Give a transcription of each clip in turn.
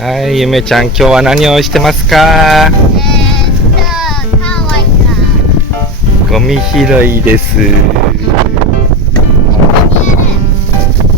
はい、ゆめちゃん今日は何をしてますか？ゴミ拾いです。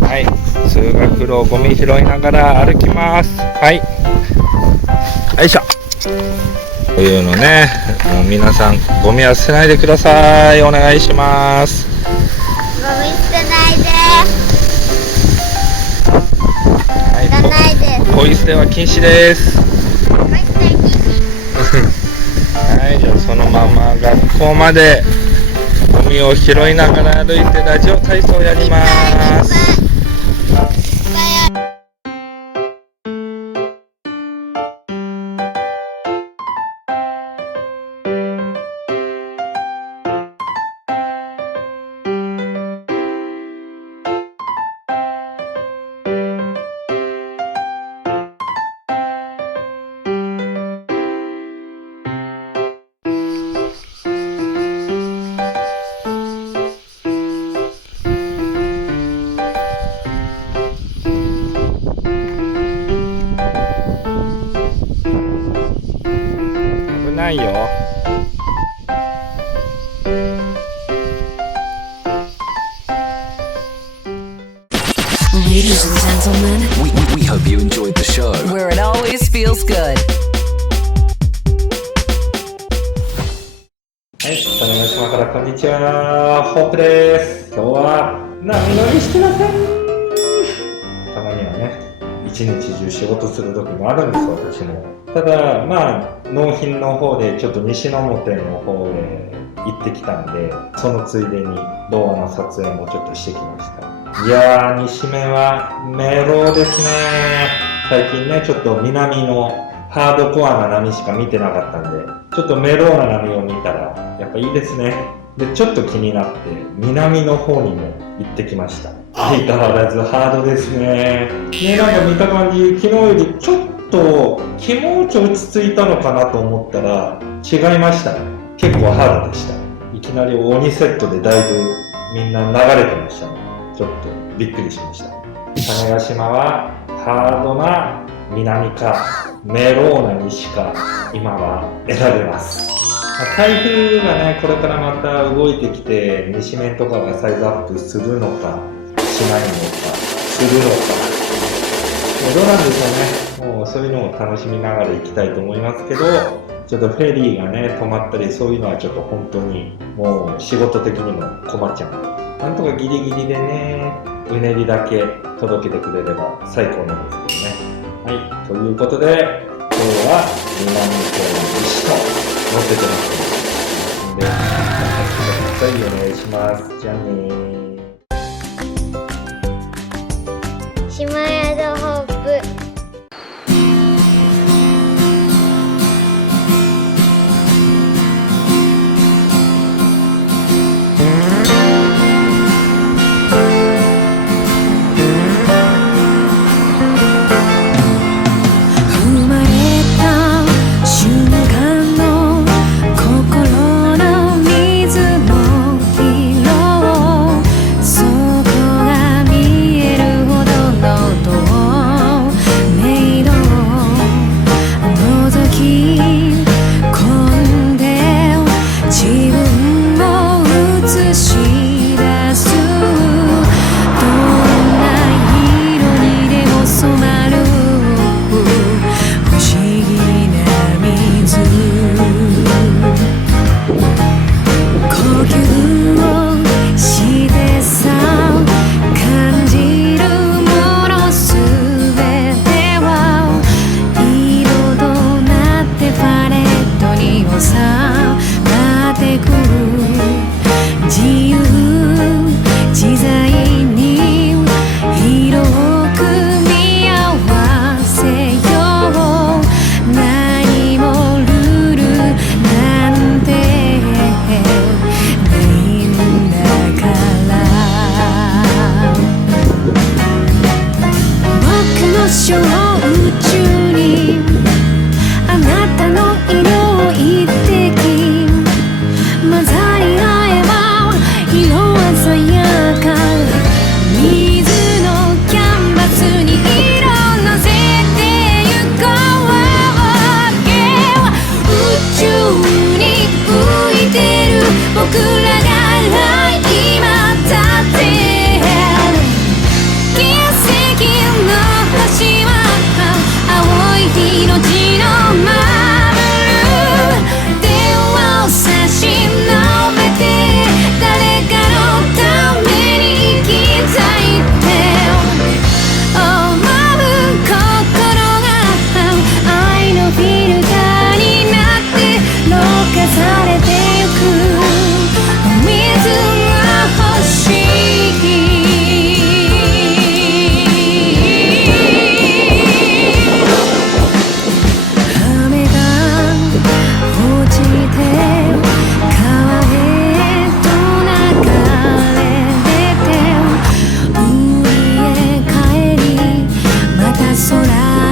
はい、通学路をゴミ拾いながら歩きます。はい、よいしょ。こういうのね、もう皆さんゴミは捨てないでください。お願いします。ゴミ捨てないで。はい、ポイ捨ては禁止です。はい、じゃあそのまま学校までゴミを拾いながら歩いてラジオ体操をやります。ないよ。Ladies and gentlemen, we hope you enjoyed the show. Where it always feels good. はい、種子島からこんにちは、ホープです。今日は波乗りしてません。たまにはね、一日中仕事する時もあるんです、私も。ただ、納品の方でちょっと西之表の方へ行ってきたんで、そのついでに動画の撮影もちょっとしてきました。いやー、西面はメロウですね。最近ね、ちょっと南のハードコアな波しか見てなかったんで、ちょっとメロウな波を見たら、やっぱいいですね。で、ちょっと気になって、南の方にも行ってきました。相変わらずハードですね。なんか見た感じ、昨日よりちょっと気持ち落ち着いたのかなと思ったら違いましたね。結構ハードでした。いきなり鬼セットでだいぶみんな流れてましたね。ちょっとびっくりしました。種子島はハードな南かメローな西か今は選べます。台風がね、これからまた動いてきて西面とかがサイズアップするのかしないのかするのかどうなんでしょうね。もうそういうのを楽しみながら行きたいと思いますけど、ちょっとフェリーがね止まったりそういうのはちょっと本当にもう仕事的にも困っちゃうので、なんとかギリギリでねうねりだけ届けてくれれば最高なんですけどね。はい、ということで今日は南と西と乗っててますので、お願いします。じゃあねー。島宿ホープ。「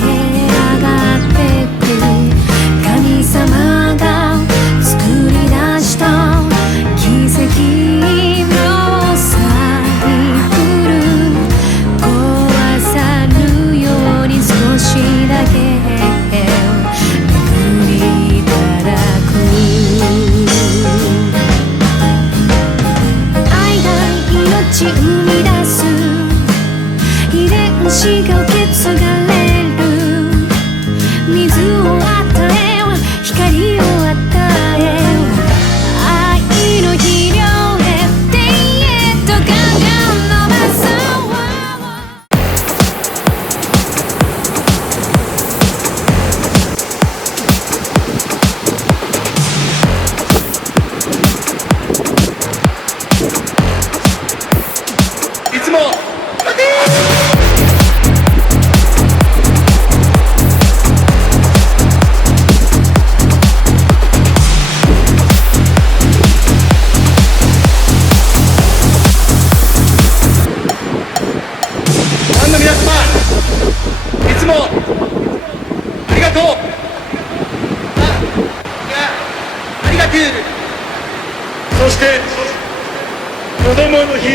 え上がってく神様が作り出した奇跡のサイクル壊さぬように少しだけ巡りただく愛が命生み出す遺伝子が受け継がれる水を与え光を与え愛の肥料へ天へとガンガン伸ばそういつもファンの皆様、いつもありがとう。ありがとう。そして子供の日。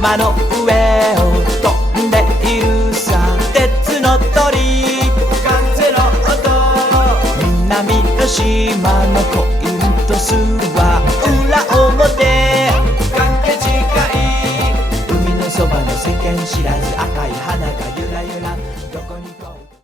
島の上を飛んでいるさ鉄の鳥風の音南の島のコイントスは